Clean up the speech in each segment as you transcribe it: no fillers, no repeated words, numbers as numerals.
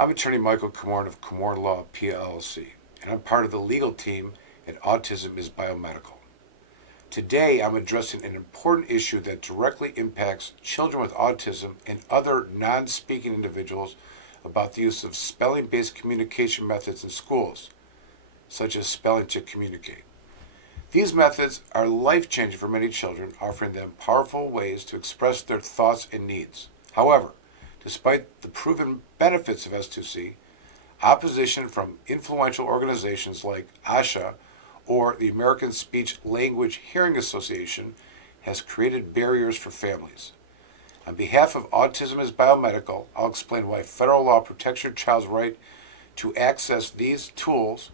I'm attorney Michael Komorn of Komorn Law, PLLC, and I'm part of the legal team at Autism is BioMedical. Today, I'm addressing an important issue that directly impacts children with autism and other non-speaking individuals about the use of spelling-based communication methods in schools, such as spelling to communicate. These methods are life-changing for many children, offering them powerful ways to express their thoughts and needs. However, despite the proven benefits of S2C, opposition from influential organizations like ASHA or the American Speech Language Hearing Association has created barriers for families. On behalf of Autism is Biomedical, I'll explain why federal law protects your child's right to access these tools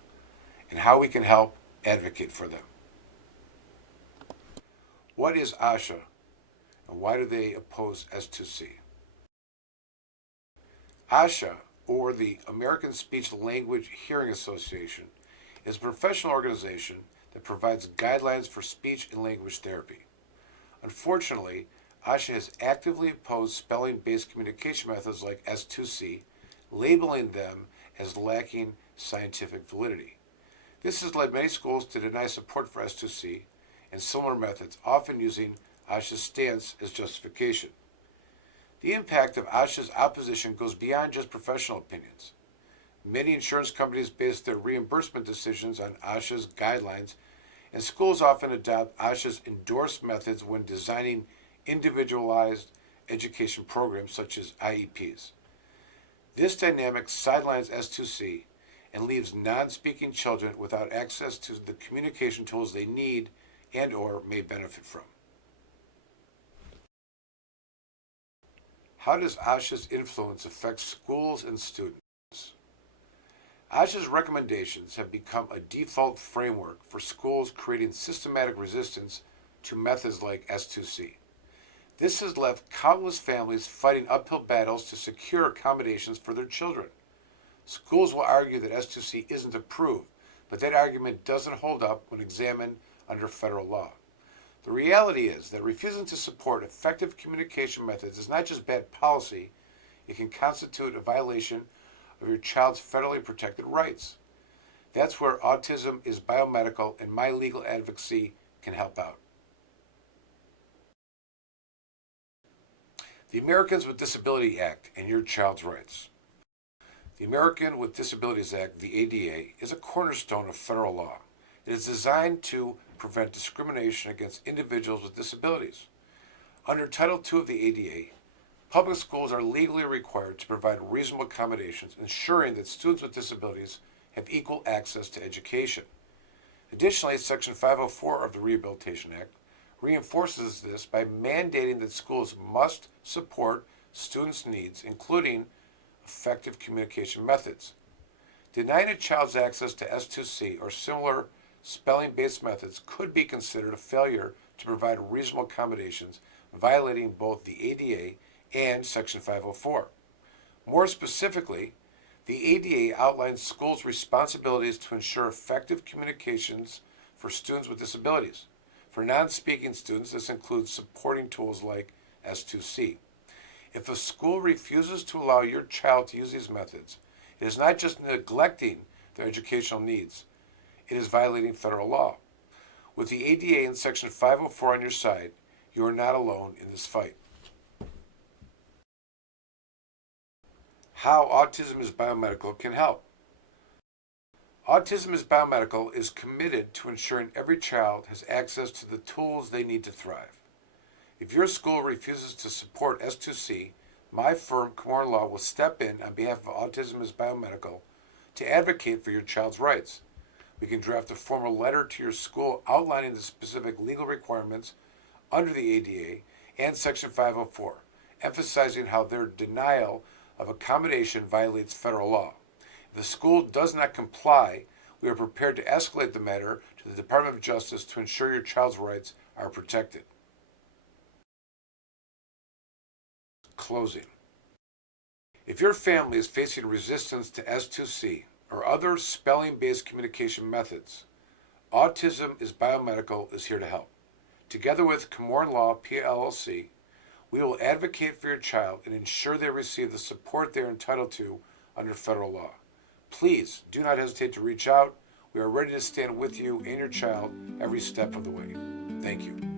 and how we can help advocate for them. What is ASHA and why do they oppose S2C? ASHA, or the American Speech Language Hearing Association, is a professional organization that provides guidelines for speech and language therapy. Unfortunately, ASHA has actively opposed spelling-based communication methods like S2C, labeling them as lacking scientific validity. This has led many schools to deny support for S2C and similar methods, often using ASHA's stance as justification. The impact of ASHA's opposition goes beyond just professional opinions. Many insurance companies base their reimbursement decisions on ASHA's guidelines, and schools often adopt ASHA's endorsed methods when designing individualized education programs such as IEPs. This dynamic sidelines S2C and leaves non-speaking children without access to the communication tools they need and/or may benefit from. How does ASHA's influence affect schools and students? ASHA's recommendations have become a default framework for schools, creating systematic resistance to methods like S2C. This has left countless families fighting uphill battles to secure accommodations for their children. Schools will argue that S2C isn't approved, but that argument doesn't hold up when examined under federal law. The reality is that refusing to support effective communication methods is not just bad policy, it can constitute a violation of your child's federally protected rights. That's where Autism is Biomedical and my legal advocacy can help out. The Americans with Disabilities Act and your child's rights. The American with Disabilities Act, the ADA, is a cornerstone of federal law. It is designed to prevent discrimination against individuals with disabilities. Under Title II of the ADA, public schools are legally required to provide reasonable accommodations, ensuring that students with disabilities have equal access to education. Additionally, Section 504 of the Rehabilitation Act reinforces this by mandating that schools must support students' needs, including effective communication methods. Denying a child's access to S2C or similar spelling-based methods could be considered a failure to provide reasonable accommodations, violating both the ADA and Section 504. More specifically, the ADA outlines schools' responsibilities to ensure effective communications for students with disabilities. For non-speaking students, this includes supporting tools like S2C. If a school refuses to allow your child to use these methods, it is not just neglecting their educational needs, it is violating federal law. With the ADA and Section 504 on your side, you are not alone in this fight. How Autism is Biomedical can help. Autism is Biomedical is committed to ensuring every child has access to the tools they need to thrive. If your school refuses to support S2C, my firm, Komorn Law, will step in on behalf of Autism is Biomedical to advocate for your child's rights. We can draft a formal letter to your school outlining the specific legal requirements under the ADA and Section 504, emphasizing how their denial of accommodation violates federal law. If the school does not comply, we are prepared to escalate the matter to the Department of Justice to ensure your child's rights are protected. Closing. If your family is facing resistance to S2C or other spelling-based communication methods, Autism is Biomedical is here to help. Together with Komorn Law, PLLC, we will advocate for your child and ensure they receive the support they are entitled to under federal law. Please do not hesitate to reach out. We are ready to stand with you and your child every step of the way. Thank you.